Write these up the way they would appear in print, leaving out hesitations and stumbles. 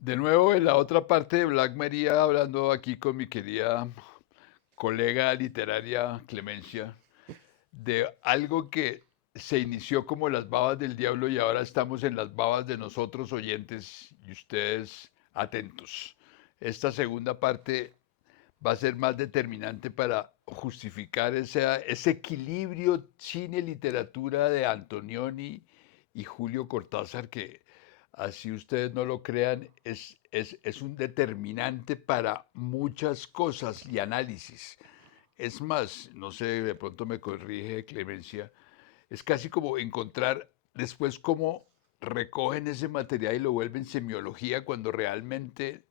De nuevo, en la otra parte de Black Maria, hablando aquí con mi querida colega literaria Clemencia, de algo que se inició como las babas del diablo y ahora estamos en las babas de nosotros oyentes y ustedes atentos. Esta segunda parte va a ser más determinante para justificar ese equilibrio cine-literatura de Antonioni y Julio Cortázar, que así ustedes no lo crean, es un determinante para muchas cosas y análisis. Es más, no sé, de pronto me corrige Clemencia, es casi como encontrar después cómo recogen ese material y lo vuelven semiología cuando realmente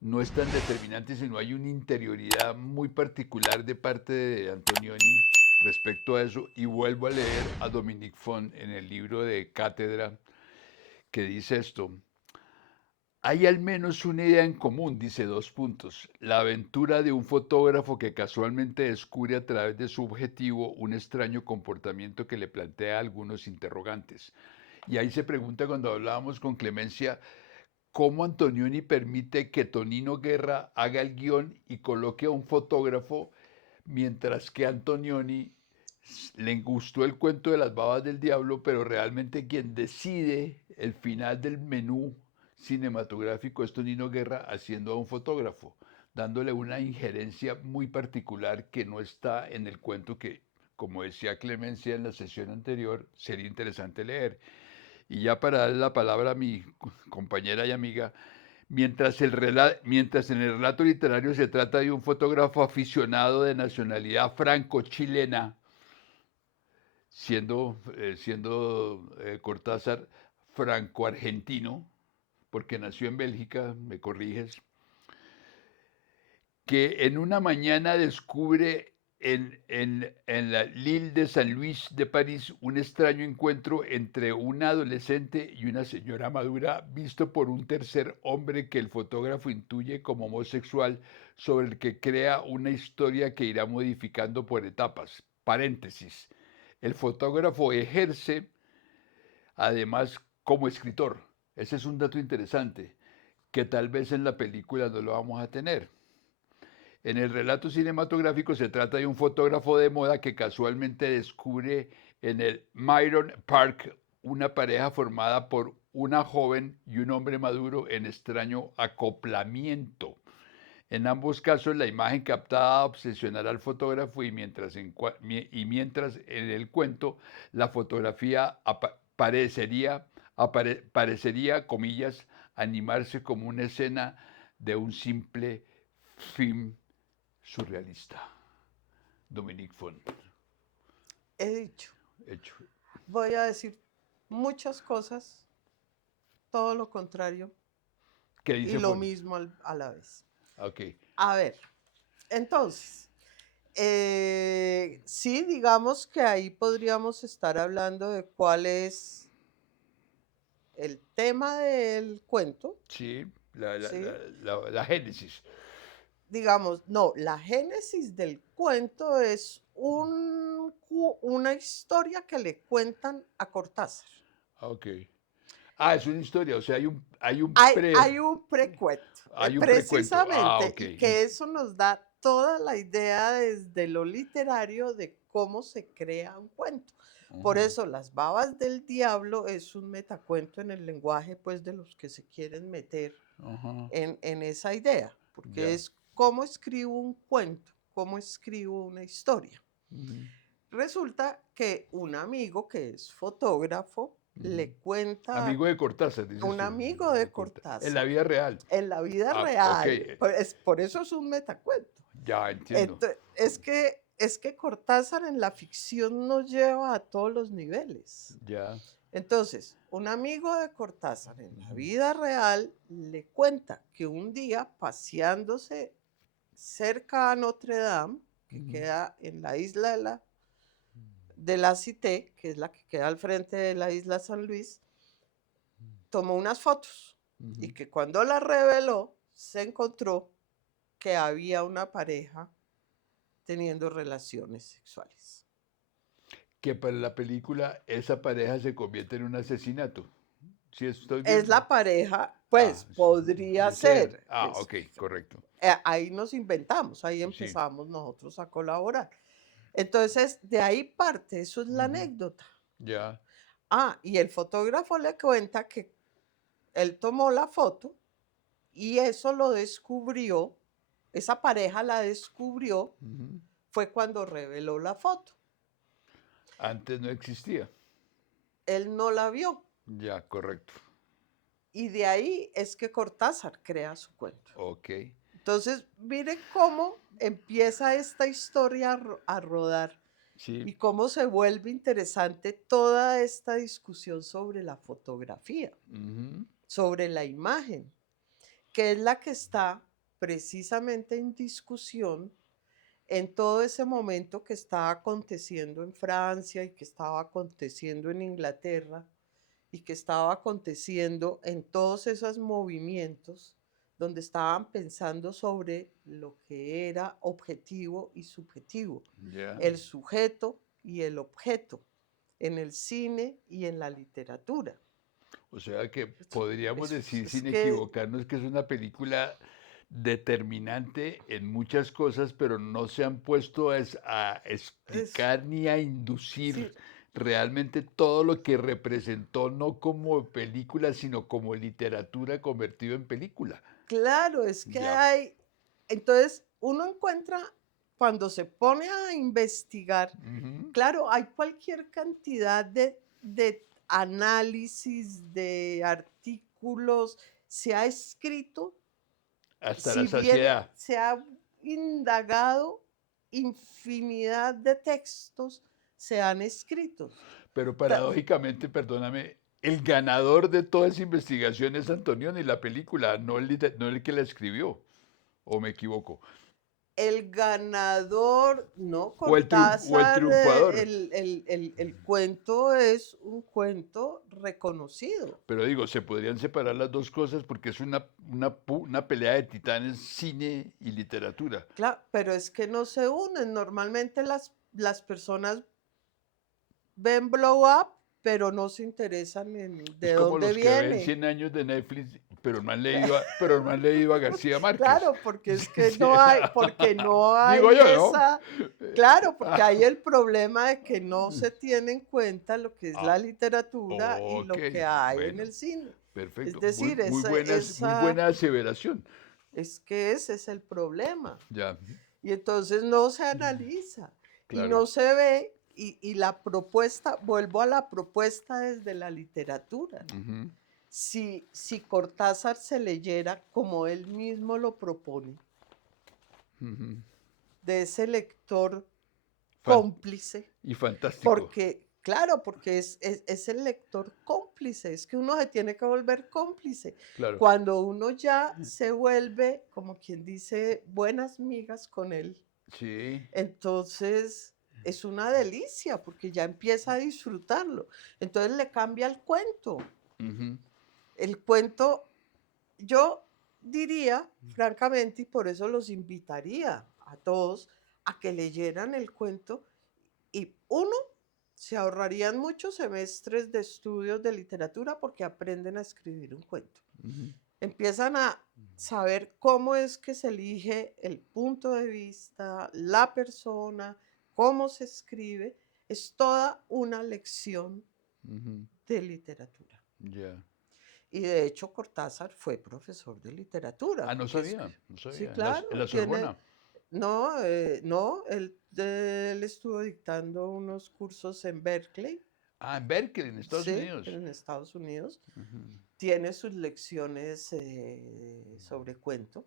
no es tan determinante, sino hay una interioridad muy particular de parte de Antonioni respecto a eso. Y vuelvo a leer a Dominique Font en el libro de Cátedra que dice esto. Hay al menos una idea en común, dice dos puntos. La aventura de un fotógrafo que casualmente descubre a través de su objetivo un extraño comportamiento que le plantea algunos interrogantes. Y ahí se pregunta cuando hablábamos con Clemencia, ¿cómo Antonioni permite que Tonino Guerra haga el guión y coloque a un fotógrafo mientras que Antonioni le gustó el cuento de las babas del diablo, pero realmente quien decide el final del menú cinematográfico es Tonino Guerra haciendo a un fotógrafo, dándole una injerencia muy particular que no está en el cuento que, como decía Clemencia en la sesión anterior, sería interesante leer. Y ya para darle la palabra a mi compañera y amiga, mientras en el relato literario se trata de un fotógrafo aficionado de nacionalidad franco-chilena, siendo Cortázar franco-argentino, porque nació en Bélgica, me corriges, que en una mañana descubre en la Lille de San Luis de París un extraño encuentro entre una adolescente y una señora madura visto por un tercer hombre que el fotógrafo intuye como homosexual sobre el que crea una historia que irá modificando por etapas. Paréntesis. El fotógrafo ejerce además como escritor. Ese es un dato interesante que tal vez en la película no lo vamos a tener. En el relato cinematográfico se trata de un fotógrafo de moda que casualmente descubre en el Myron Park una pareja formada por una joven y un hombre maduro en extraño acoplamiento. En ambos casos la imagen captada obsesionará al fotógrafo y mientras en el cuento la fotografía parecería, comillas, animarse como una escena de un simple film surrealista. Dominique Font. He dicho, Hecho. voy a decir muchas cosas, todo lo contrario ¿Qué y dice lo Font? mismo a la vez. Ok. A ver, entonces, sí, digamos que ahí podríamos estar hablando de cuál es el tema del cuento, Sí, la, ¿sí? la génesis. Digamos, no, la génesis del cuento es una historia que le cuentan a Cortázar. Ok. Ah, es una historia, o sea, Hay un precuento, hay un precuento. Ah, precisamente, ok, y que listo. eso nos da toda la idea desde lo literario de cómo se crea un cuento. Por Ujú. eso Las babas del diablo es un metacuento en el lenguaje pues de los que se quieren meter Ajá, en esa idea, porque ya. es cómo escribo un cuento, cómo escribo una historia. Ujú, Resulta que un amigo que es fotógrafo ujú. le cuenta Amigo de Cortázar, dices un tú. amigo de En la Cortázar vida real. en la vida Ah, ok, real, por eso es un metacuento. ya entiendo. Es que Cortázar en la ficción nos lleva a todos los niveles. Ya. Entonces, un amigo de Cortázar en la Ujú, vida real le cuenta que un día paseándose cerca a Notre Dame, que ujú, queda en la isla de la Cité, que es la que queda al frente de la isla San Luis, tomó unas fotos y ujú. que cuando las reveló se encontró que había una pareja teniendo relaciones sexuales. Que para la película esa pareja se convierte en un asesinato. Sí, estoy Es viendo. la pareja, Ah, pues podría de ser. ser. Ah, ok, correcto. Ahí nos inventamos, ahí Sí. empezamos nosotros a colaborar. Entonces, de ahí parte, eso es la Ujú. anécdota. Ya. Y el fotógrafo le cuenta que él tomó la foto y eso lo descubrió, esa pareja la descubrió, Ujú. fue cuando reveló la foto. Antes no existía. Él no la vio Ya, correcto. y de ahí es que Cortázar crea su cuento. Ok. Entonces, miren cómo empieza esta historia a rodar Sí. y cómo se vuelve interesante toda esta discusión sobre la fotografía, Ujú. sobre la imagen, que es la que está precisamente en discusión en todo ese momento que estaba aconteciendo en Francia y que estaba aconteciendo en Inglaterra y que estaba aconteciendo en todos esos movimientos donde estaban pensando sobre lo que era objetivo y subjetivo, Ya. el sujeto y el objeto, en el cine y en la literatura. O sea que podríamos decir Es sin que equivocarnos que es una película determinante en muchas cosas, pero no se han puesto a es, explicar ni a inducir sí, realmente todo lo que representó, no como película, sino como literatura convertido en película. claro, es que Ya. hay, entonces uno encuentra, cuando se pone a investigar, Ujú. claro, hay cualquier cantidad de análisis, de artículos, se ha escrito, Hasta la si bien saciedad. se ha indagado, infinidad de textos se han escrito. Pero Ta- paradójicamente, perdóname, el ganador de toda esa investigación es Antonioni, la película, no el que la escribió. ¿O me equivoco? El ganador, no, O el Cortázar, triunfador. el cuento es un cuento reconocido. Pero digo, se podrían separar las dos cosas porque es una pelea de titanes, cine y literatura. Claro, pero es que no se unen. Normalmente las personas ven Blow Up, pero no se interesan en Es de como dónde los que ven viene. 100 años de Netflix, pero no han leído a García Márquez. Claro, porque es Sí, que sí. porque no Digo hay yo, ¿no? esa, claro, porque Ah, hay el problema de que no se tiene en cuenta lo que es ah, la literatura y ok, lo que hay en bueno, el cine. Es perfecto. decir, Muy buena aseveración. es que ese es el problema. Ya, Y entonces no se analiza y claro. no se ve y la propuesta, vuelvo a la propuesta desde la literatura. Ujú, Si Cortázar se leyera como él mismo lo propone, ujú. de ese lector Fan- cómplice, y fantástico, porque, claro, porque es el lector cómplice, es que uno se tiene que volver cómplice. claro. Cuando uno ya se vuelve, como quien dice, buenas migas con él, Sí. entonces es una delicia porque ya empieza a disfrutarlo. Entonces le cambia el cuento. Ujú, El cuento, yo diría, francamente, y por eso los invitaría a todos a que leyeran el cuento y uno, se ahorrarían muchos semestres de estudios de literatura porque aprenden a escribir un cuento. ujú. Empiezan a saber cómo es que se elige el punto de vista, la persona, cómo se escribe. Es toda una lección Ujú. de literatura. Ya. Y de hecho Cortázar fue profesor de literatura, Ah, no porque es, sabía, no sí, sabía. En claro, la tiene, Sorbona. no, no, él estuvo dictando unos cursos en Berkeley, Ah, en Berkeley, en Estados sí, Unidos. en Estados Unidos. Ujú. Tiene sus lecciones sobre cuento,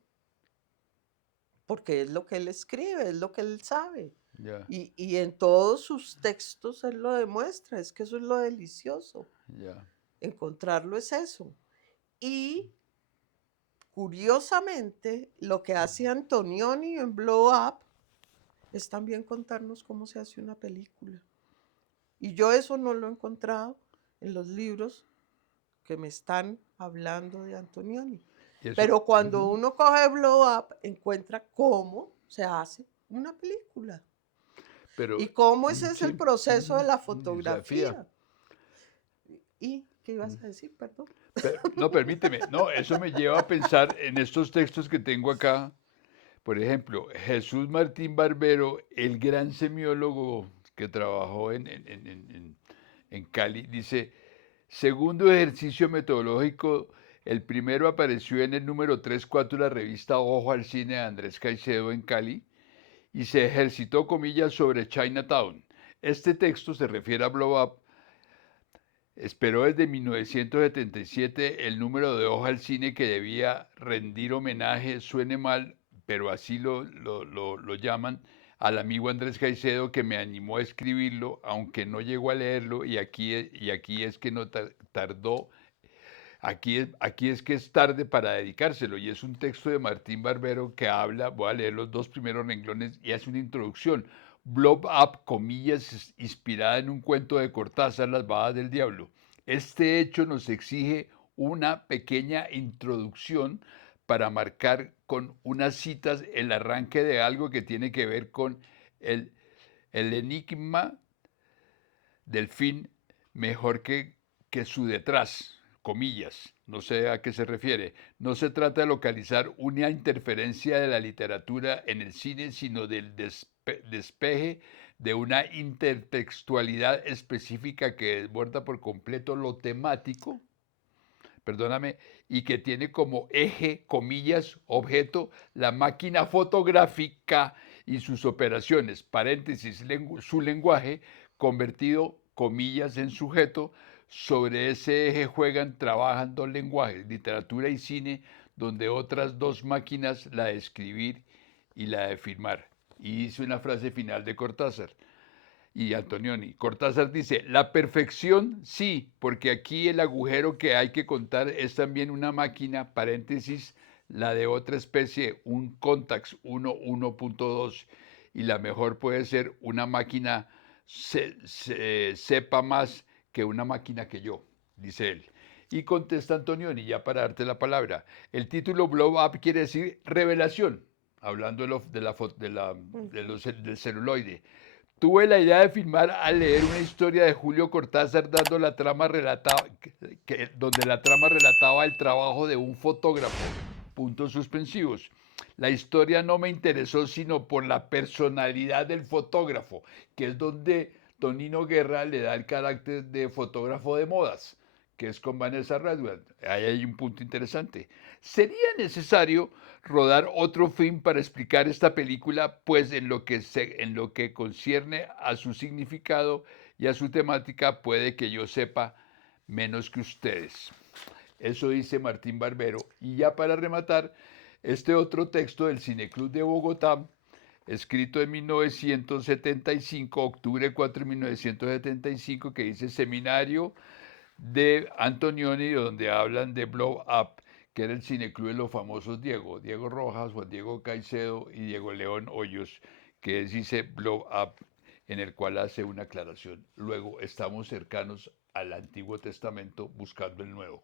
porque es lo que él escribe, es lo que él sabe. Ya, Y en todos sus textos él lo demuestra, es que eso es lo delicioso. ya. Encontrarlo es eso. Y curiosamente, lo que hace Antonioni en Blow Up es también contarnos cómo se hace una película. Y yo eso no lo he encontrado en los libros que me están hablando de Antonioni. Y eso, Pero cuando ujú. uno coge Blow Up, encuentra cómo se hace una película Pero y cómo ese es el sí, proceso de la desafía. fotografía. Y ¿Qué ibas a decir? Perdón. No, permíteme, no, eso me lleva a pensar en estos textos que tengo acá. Por ejemplo, Jesús Martín Barbero, el gran semiólogo que trabajó en Cali, dice, segundo ejercicio metodológico, el primero apareció en el número 3-4 de la revista Ojo al Cine de Andrés Caicedo en Cali y se ejercitó comillas sobre Chinatown. Este texto se refiere a Blow Up. Esperó desde 1977 el número de Ojo al Cine que debía rendir homenaje, suene mal, pero así lo llaman, al amigo Andrés Caicedo que me animó a escribirlo, aunque no llegó a leerlo, y aquí es que no tardó, aquí es que es tarde para dedicárselo, y es un texto de Martín Barbero que habla, voy a leer los dos primeros renglones y hace una introducción. Blow Up, comillas, inspirada en un cuento de Cortázar, Las Badas del Diablo. Este hecho nos exige una pequeña introducción para marcar con unas citas el arranque de algo que tiene que ver con el, el enigma del fin mejor que su detrás, comillas, no sé a qué se refiere. No se trata de localizar una interferencia de la literatura en el cine, sino del despeje de una intertextualidad específica que desborda por completo lo temático, perdóname, y que tiene como eje, comillas, objeto, la máquina fotográfica y sus operaciones, paréntesis, su lenguaje, convertido, comillas, en sujeto. Sobre ese eje juegan, trabajan dos lenguajes, literatura y cine, donde otras dos máquinas, la de escribir y la de firmar. Y hice una frase final de Cortázar y Antonioni. Cortázar dice, la perfección sí, porque aquí el agujero que hay que contar es también una máquina, paréntesis, la de otra especie, un Contax 1.1.2, y la mejor puede ser una máquina sepa más que una máquina que yo, dice él. Y contesta Antonioni, ya para darte la palabra, el título Blow Up quiere decir revelación, hablando Ujú. del celuloide. Tuve la idea de filmar al leer una historia de Julio Cortázar dando la trama relataba, donde la trama relataba el trabajo de un fotógrafo. Puntos suspensivos. La historia no me interesó sino por la personalidad del fotógrafo, que es donde Tonino Guerra le da el carácter de fotógrafo de modas, que es con Vanessa Redgrave. Ahí hay un punto interesante. ¿Sería necesario rodar otro film para explicar esta película? Pues en lo que concierne a su significado y a su temática, puede que yo sepa menos que ustedes. Eso dice Martín Barbero. Y ya para rematar, este otro texto del Cineclub de Bogotá, escrito en 1975, octubre 4 de 1975, que dice Seminario de Antonioni, donde hablan de Blow Up, que era el cineclub de los famosos Diego Rojas, Juan Diego Caicedo y Diego León Hoyos, que dice Blow Up, en el cual hace una aclaración. Luego estamos cercanos al Antiguo Testamento buscando el Nuevo.